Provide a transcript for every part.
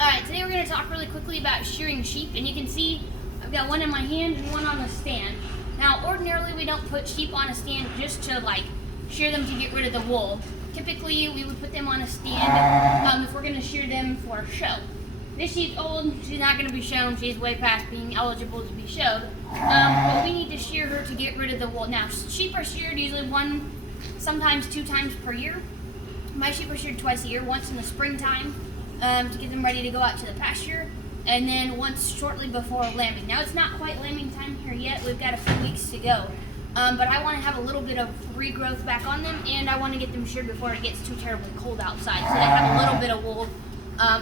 Alright, today we're going to talk really quickly about shearing sheep, and you can see I've got one in my hand and one on a stand. Now, ordinarily we don't put sheep on a stand just to shear them to get rid of the wool. Typically we would put them on a stand if we're going to shear them for a show. This sheep's old, she's not going to be shown, she's way past being eligible to be showed, but we need to shear her to get rid of the wool. Now, sheep are sheared usually one, sometimes 2 times per year. My sheep are sheared twice a year, once in the springtime to get them ready to go out to the pasture, and then once shortly before lambing. Now, it's not quite lambing time here yet, we've got a few weeks to go, but I want to have a little bit of regrowth back on them, and I want to get them sheared before it gets too terribly cold outside, so they have a little bit of wool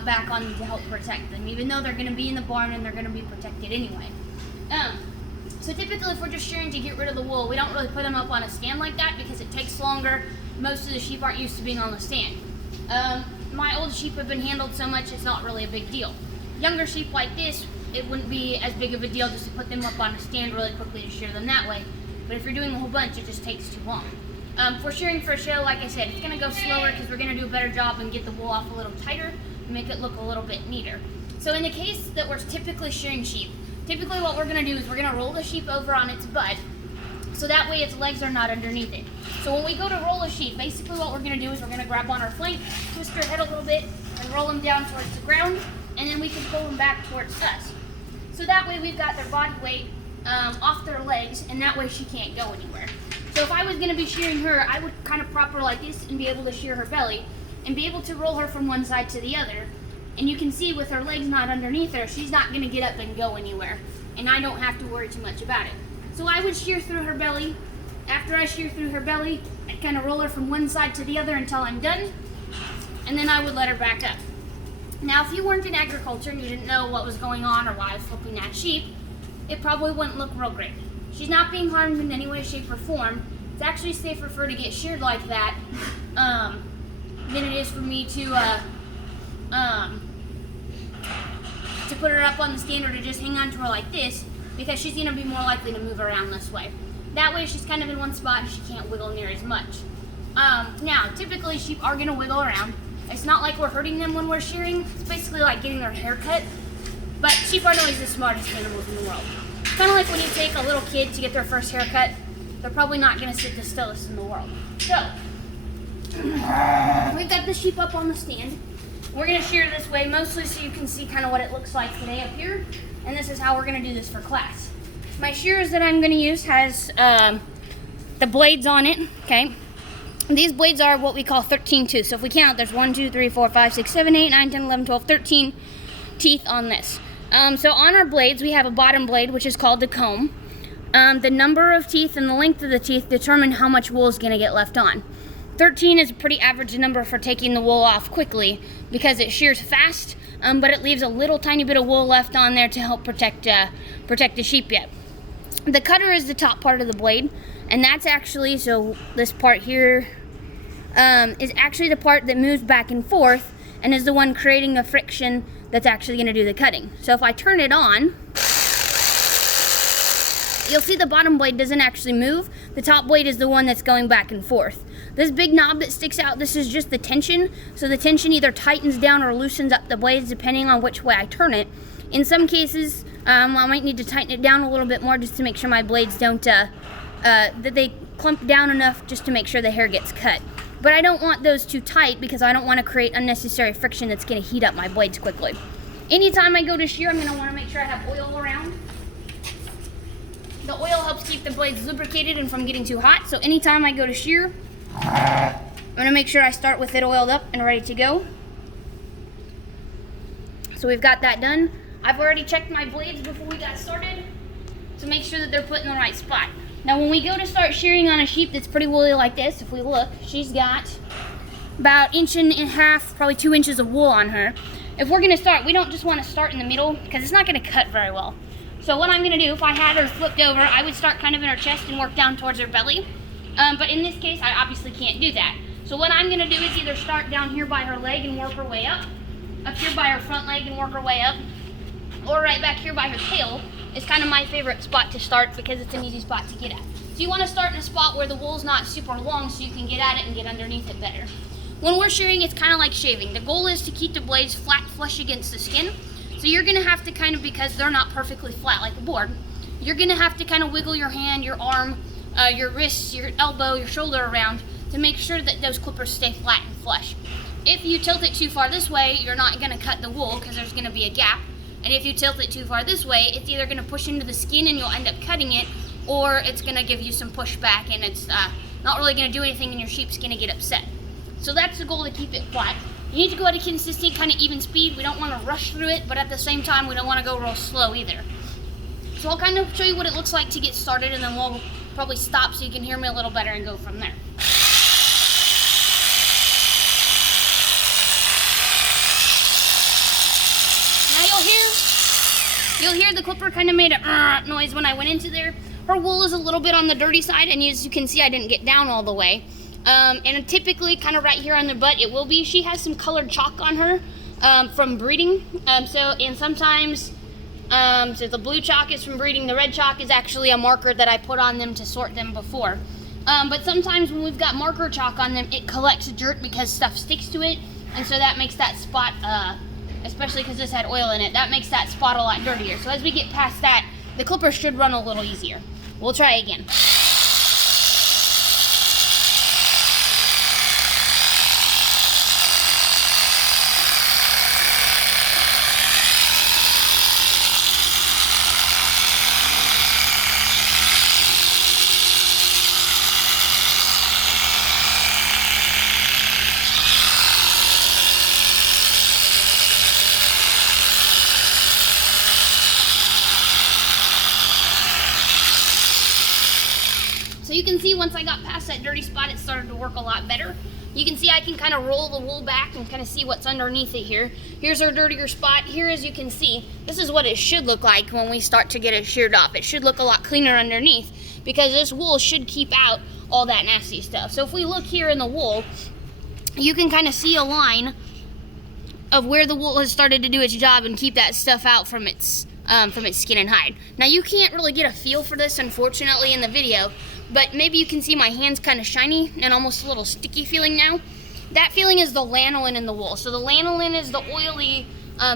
back on them to help protect them, even though they're going to be in the barn and they're going to be protected anyway. So typically if we're just shearing to get rid of the wool, we don't really put them up on a stand like that because it takes longer. Most of the sheep aren't used to being on the stand. My old sheep have been handled so much it's not really a big deal. Younger sheep like this, it wouldn't be as big of a deal just to put them up on a stand really quickly to shear them that way. But if you're doing a whole bunch, it just takes too long. If we're shearing for a show, like I said, it's going to go slower because we're going to do a better job and get the wool off a little tighter and make it look a little bit neater. So in the case that we're typically shearing sheep, typically what we're going to do is we're going to roll the sheep over on its butt, so that way its legs are not underneath it. So when we go to roll a sheep, basically what we're going to do is we're going to grab on our flank, twist her head a little bit, and roll them down towards the ground, and then we can pull them back towards us. So that way we've got their body weight off their legs, and that way she can't go anywhere. So if I was going to be shearing her, I would kind of prop her like this and be able to shear her belly, and be able to roll her from one side to the other. And you can see with her legs not underneath her, she's not going to get up and go anywhere, and I don't have to worry too much about it. So I would shear through her belly. After I shear through her belly, I'd kind of roll her from one side to the other until I'm done, and then I would let her back up. Now, if you weren't in agriculture and you didn't know what was going on or why I was flipping that sheep, it probably wouldn't look real great. She's not being harmed in any way, shape, or form. It's actually safer for her to get sheared like that than it is for me to put her up on the stand or to just hang on to her like this, because she's going to be more likely to move around this way. That way she's kind of in one spot and she can't wiggle near as much. Now, typically sheep are going to wiggle around. It's not like we're hurting them when we're shearing. It's basically like getting their hair cut. But sheep aren't always the smartest animals in the world. It's kind of like when you take a little kid to get their first haircut. They're probably not going to sit the stillest in the world. So, we've got the sheep up on the stand. We're going to shear this way mostly so you can see kind of what it looks like today up here. And this is how we're going to do this for class. My shears that I'm going to use has the blades on it, okay? These blades are what we call 13 tooth. So if we count, there's 1, 2, 3, 4, 5, 6, 7, 8, 9, 10, 11, 12, 13 teeth on this. So on our blades, we have a bottom blade, which is called the comb. The number of teeth and the length of the teeth determine how much wool is going to get left on. 13 is a pretty average number for taking the wool off quickly because it shears fast, but it leaves a little tiny bit of wool left on there to help protect the sheep yet. The cutter is the top part of the blade, and that's actually, so this part here is actually the part that moves back and forth and is the one creating the friction that's actually going to do the cutting. So if I turn it on, you'll see the bottom blade doesn't actually move. The top blade is the one that's going back and forth. This big knob that sticks out, this is just the tension. So the tension either tightens down or loosens up the blades depending on which way I turn it. In some cases, I might need to tighten it down a little bit more just to make sure my blades don't, that they clump down enough just to make sure the hair gets cut. But I don't want those too tight because I don't want to create unnecessary friction that's going to heat up my blades quickly. Anytime I go to shear, I'm going to want to make sure I have oil around. The oil helps keep the blades lubricated and from getting too hot, so anytime I go to shear, I'm going to make sure I start with it oiled up and ready to go. So we've got that done. I've already checked my blades before we got started to make sure that they're put in the right spot. Now when we go to start shearing on a sheep that's pretty woolly like this, if we look, she's got about 1.5 inches, probably 2 inches of wool on her. If we're going to start, we don't just want to start in the middle because it's not going to cut very well. So what I'm going to do, if I had her flipped over, I would start kind of in her chest and work down towards her belly. But in this case, I obviously can't do that. So what I'm going to do is either start down here by her leg and work her way up here by her front leg and work her way up, or right back here by her tail is kind of my favorite spot to start because it's an easy spot to get at. So you want to start in a spot where the wool's not super long so you can get at it and get underneath it better. when we're shearing, it's kind of like shaving. The goal is to keep the blades flat, flush against the skin. So you're gonna have to kind of, because they're not perfectly flat like a board, you're gonna have to kind of wiggle your hand, your arm, your wrists, your elbow, your shoulder around to make sure that those clippers stay flat and flush. If you tilt it too far this way, you're not gonna cut the wool because there's gonna be a gap. And if you tilt it too far this way, it's either gonna push into the skin and you'll end up cutting it, or it's gonna give you some pushback and it's not really gonna do anything and your sheep's gonna get upset. So that's the goal, to keep it flat. You need to go at a consistent, kind of even speed. We don't want to rush through it, but at the same time, we don't want to go real slow either. So I'll kind of show you what it looks like to get started, and then we'll probably stop so you can hear me a little better and go from there. Now you'll hear the clipper kind of made a noise when I went into there. Her wool is a little bit on the dirty side, and as you can see, I didn't get down all the way. And typically, kind of right here on the butt, it will be. She has some colored chalk on her from breeding. And sometimes, so the blue chalk is from breeding. The red chalk is actually a marker that I put on them to sort them before. But sometimes when we've got marker chalk on them, it collects dirt because stuff sticks to it. And so that makes that spot, especially because this had oil in it, that makes that spot a lot dirtier. So as we get past that, the clipper should run a little easier. We'll try again. So you can see once I got past that dirty spot, it started to work a lot better. You can see I can kind of roll the wool back and kind of see what's underneath it here. Here's our dirtier spot. Here, as you can see, this is what it should look like when we start to get it sheared off. It should look a lot cleaner underneath because this wool should keep out all that nasty stuff. So if we look here in the wool, you can kind of see a line of where the wool has started to do its job and keep that stuff out from its skin and hide. Now you can't really get a feel for this, unfortunately, in the video, but maybe you can see my hands kind of shiny and almost a little sticky feeling now. That feeling is the lanolin in the wool. So the lanolin is the oily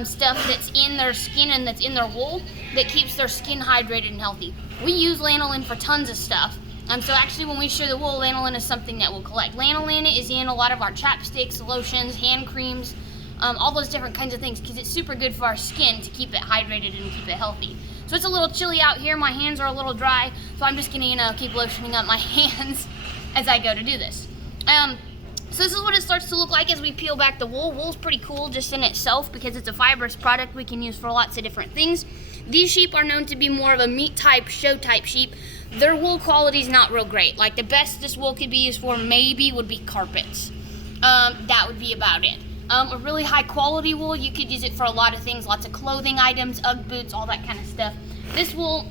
stuff that's in their skin and that's in their wool that keeps their skin hydrated and healthy. We use lanolin for tons of stuff. So actually when we shear the wool, lanolin is something that we'll collect. Lanolin is in a lot of our chapsticks, lotions, hand creams, all those different kinds of things because it's super good for our skin to keep it hydrated and keep it healthy. So it's a little chilly out here. My hands are a little dry, so I'm just gonna, keep lotioning up my hands as I go to do this. So this is what it starts to look like as we peel back the wool. Wool's pretty cool just in itself because it's a fibrous product we can use for lots of different things. These sheep are known to be more of a meat type, show type sheep. Their wool quality is not real great. Like the best this wool could be used for maybe would be carpets. That would be about it. A really high quality wool, you could use it for a lot of things, lots of clothing items, Ugg boots, all that kind of stuff. This wool,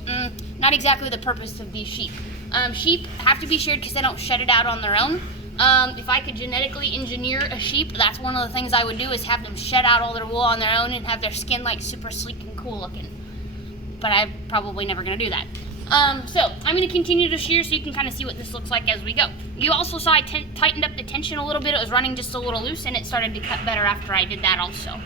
not exactly the purpose of these sheep. Sheep have to be sheared because they don't shed it out on their own. If I could genetically engineer a sheep, that's one of the things I would do is have them shed out all their wool on their own and have their skin like super sleek and cool looking. But I'm probably never gonna do that. So I'm going to continue to shear so you can kind of see what this looks like as we go. You also saw I tightened up the tension a little bit. It was running just a little loose and it started to cut better after I did that also.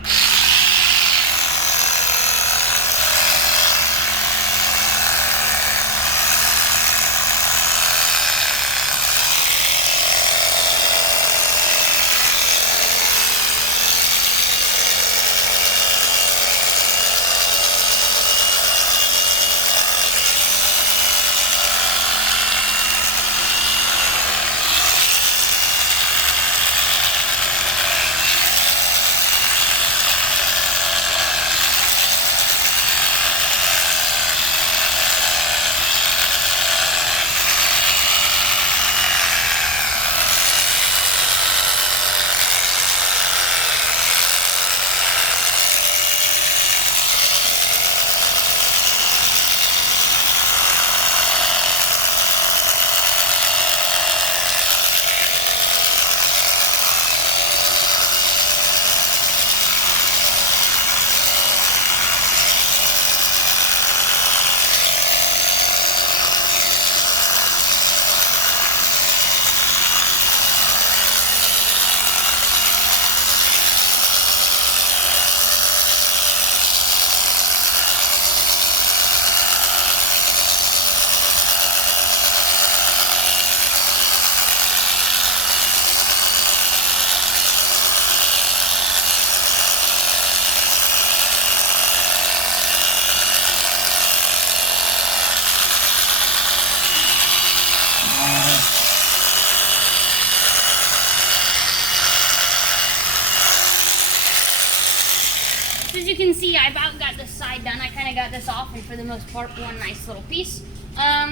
So as you can see, I about got this side done. I kind of got this off, and for the most part, one nice little piece.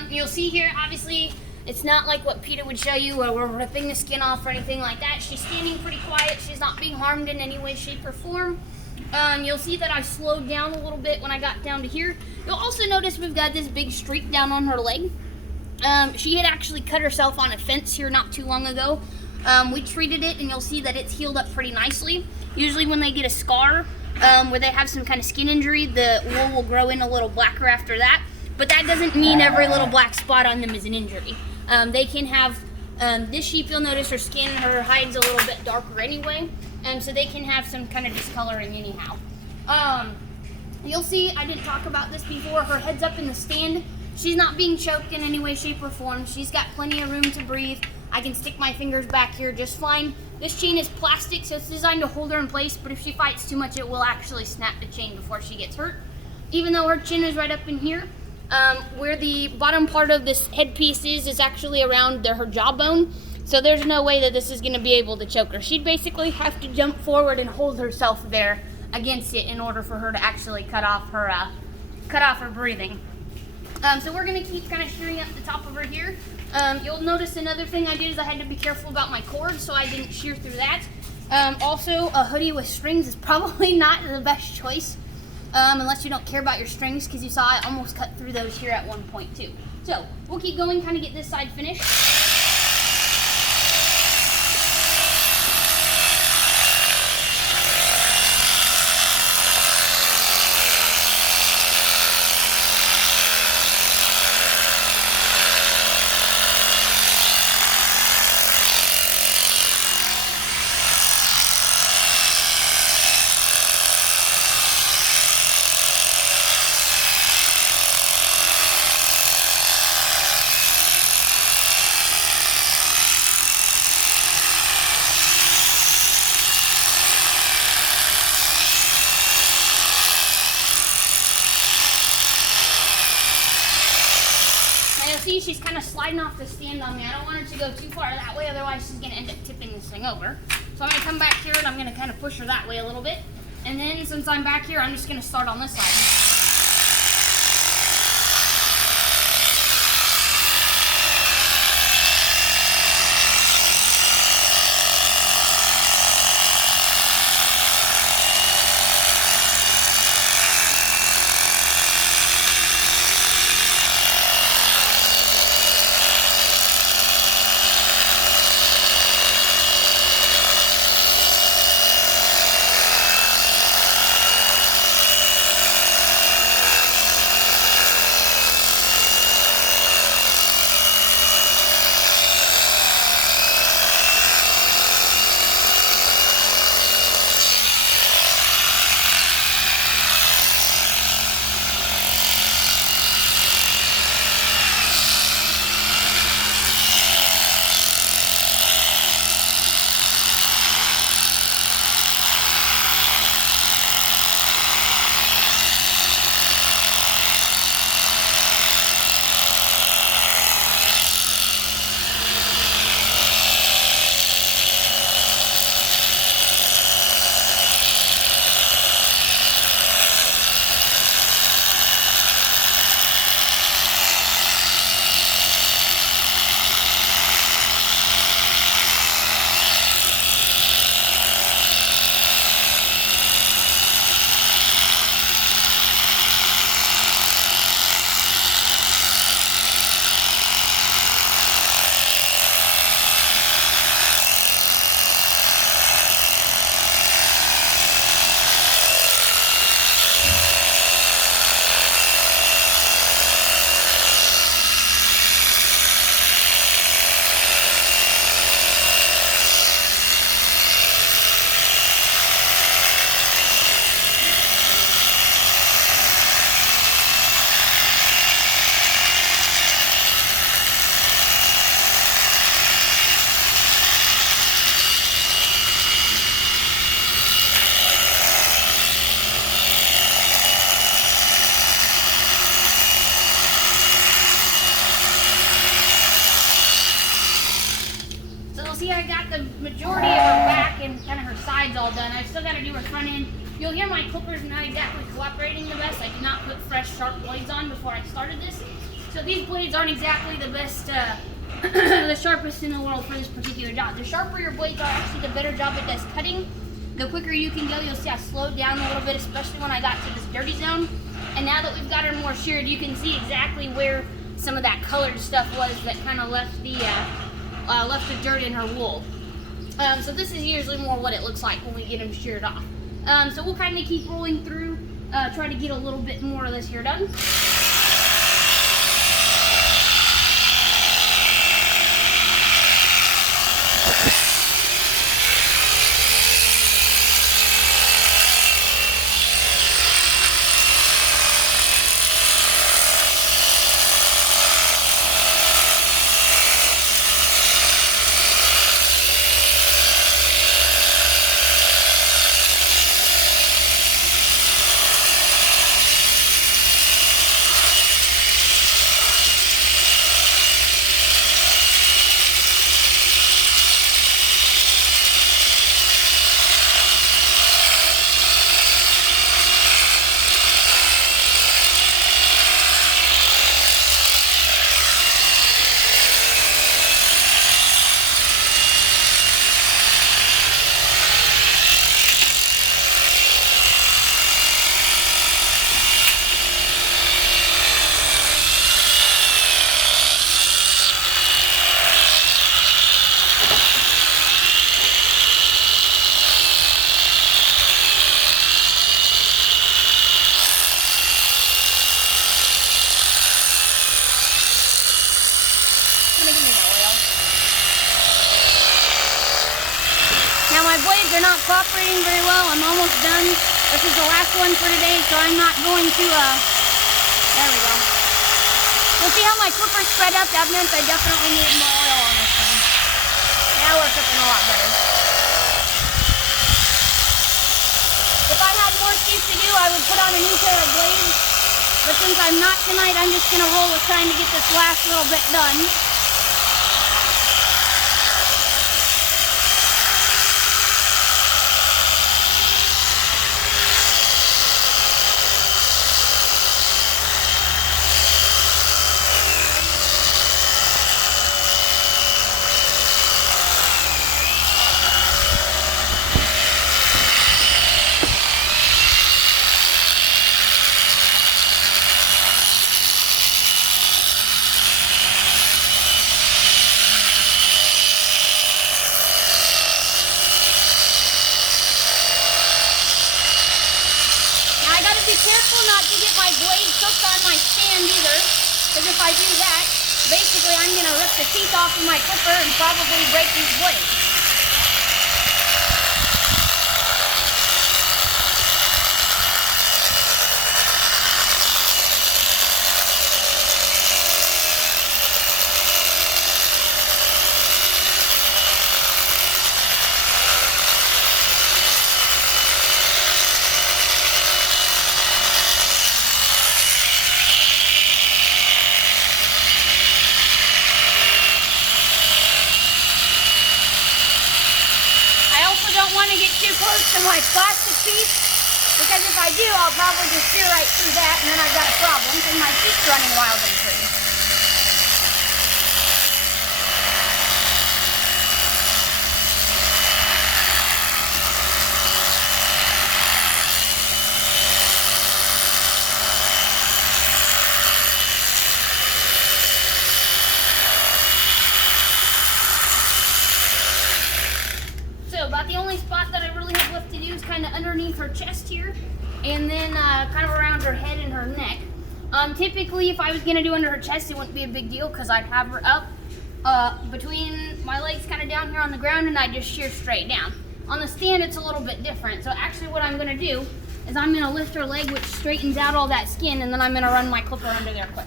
You'll see here, obviously, it's not like what Peter would show you where we're ripping the skin off or anything like that. She's standing pretty quiet. She's not being harmed in any way, shape, or form. You'll see that I slowed down a little bit when I got down to here. You'll also notice we've got this big streak down on her leg. She had actually cut herself on a fence here not too long ago. We treated it, and you'll see that it's healed up pretty nicely. Usually when they get a scar, where they have some kind of skin injury, the wool will grow in a little blacker after that. But that doesn't mean every little black spot on them is an injury. They can have, this sheep, you'll notice her skin, her hide's a little bit darker anyway, so they can have some kind of discoloring anyhow. You'll see, I didn't talk about this before, her head's up in the stand. She's not being choked in any way, shape, or form. She's got plenty of room to breathe. I can stick my fingers back here just fine. This chain is plastic, so it's designed to hold her in place, but if she fights too much, it will actually snap the chain before she gets hurt. Even though her chin is right up in here, where the bottom part of this headpiece is actually around her jawbone, so there's no way that this is going to be able to choke her. She'd basically have to jump forward and hold herself there against it in order for her to actually cut off her breathing. So we're going to keep kind of shearing up the top of her here. You'll notice another thing I did is I had to be careful about my cord, so I didn't shear through that. Also, a hoodie with strings is probably not the best choice, unless you don't care about your strings, because you saw I almost cut through those here at one point too. So we'll keep going, kind of get this side finished. See, she's kind of sliding off the stand on me. I don't want her to go too far that way, otherwise she's going to end up tipping this thing over. So I'm going to come back here and I'm going to kind of push her that way a little bit. And then since I'm back here, I'm just going to start on this side. You'll hear my clippers not exactly cooperating the best. I did not put fresh, sharp blades on before I started this. So these blades aren't exactly the best, the sharpest in the world for this particular job. The sharper your blades are, actually the better job it does cutting. The quicker you can go, you'll see I slowed down a little bit, especially when I got to this dirty zone. And now that we've got her more sheared, you can see exactly where some of that colored stuff was that kind of left the dirt in her wool. So this is usually more what it looks like when we get them sheared off. So we'll kind of keep rolling through, try to get a little bit more of this here done. Now my blades are not cooperating very well. I'm almost done. This is the last one for today, so I'm not going to, there we go. You'll see how my clipper spread up. That meant I definitely needed more oil on this one. Now we're cooking a lot better. If I had more sheep to do, I would put on a new pair of blades. But since I'm not tonight, I'm just going to roll with trying to get this last little bit done. Careful not to get my blade cooked on my stand either, because if I do that, basically I'm going to rip the teeth off of my clipper and probably break these blades. Want to get too close to my plastic piece, because if I do, I'll probably just shear right through that, and then I've got a problem because my sheep's running wild and free. About the only spot that I really have left to do is kind of underneath her chest here, and then kind of around her head and her neck. Typically, if I was going to do under her chest, it wouldn't be a big deal because I'd have her up between my legs kind of down here on the ground, and I'd just shear straight down. On the stand, it's a little bit different. So actually what I'm going to do is I'm going to lift her leg, which straightens out all that skin, and then I'm going to run my clipper under there quick.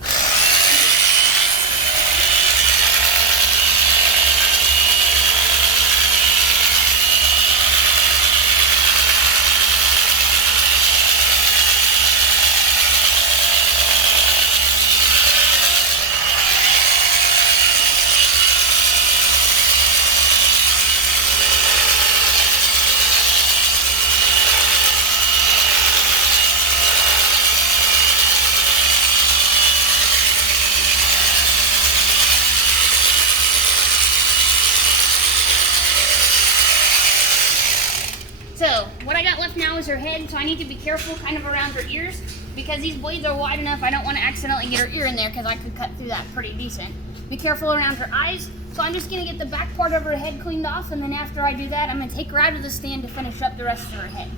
her head, so I need to be careful kind of around her ears because these blades are wide enough. I don't want to accidentally get her ear in there because I could cut through that pretty decent. Be careful around her eyes. So I'm just going to get the back part of her head cleaned off, and then after I do that, I'm going to take her out of the stand to finish up the rest of her head.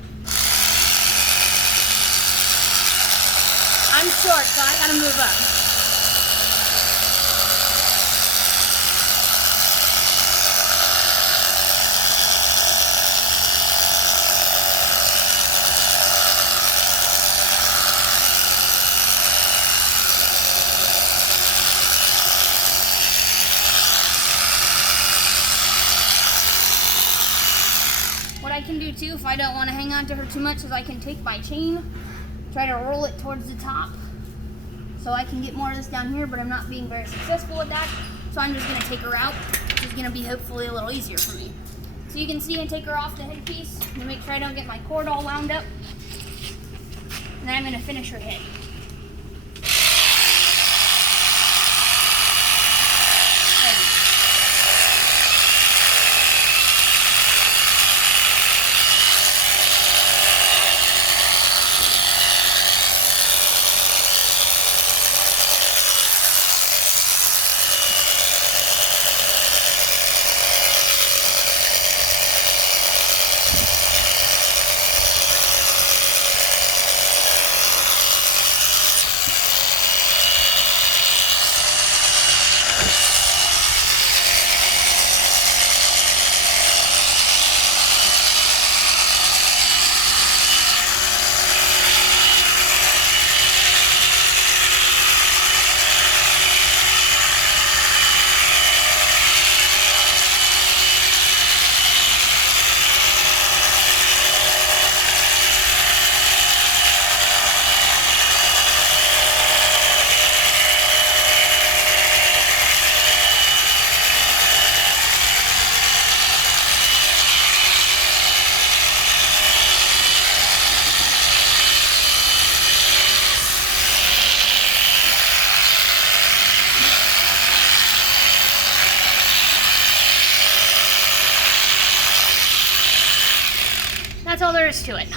I'm short, so I got to move up. What I can do too, if I don't want to hang on to her too much, is I can take my chain, try to roll it towards the top so I can get more of this down here, but I'm not being very successful with that. So I'm just going to take her out, which is going to be hopefully a little easier for me. So you can see I take her off the headpiece to make sure I don't get my cord all wound up. And then I'm going to finish her head. That's all there is to it.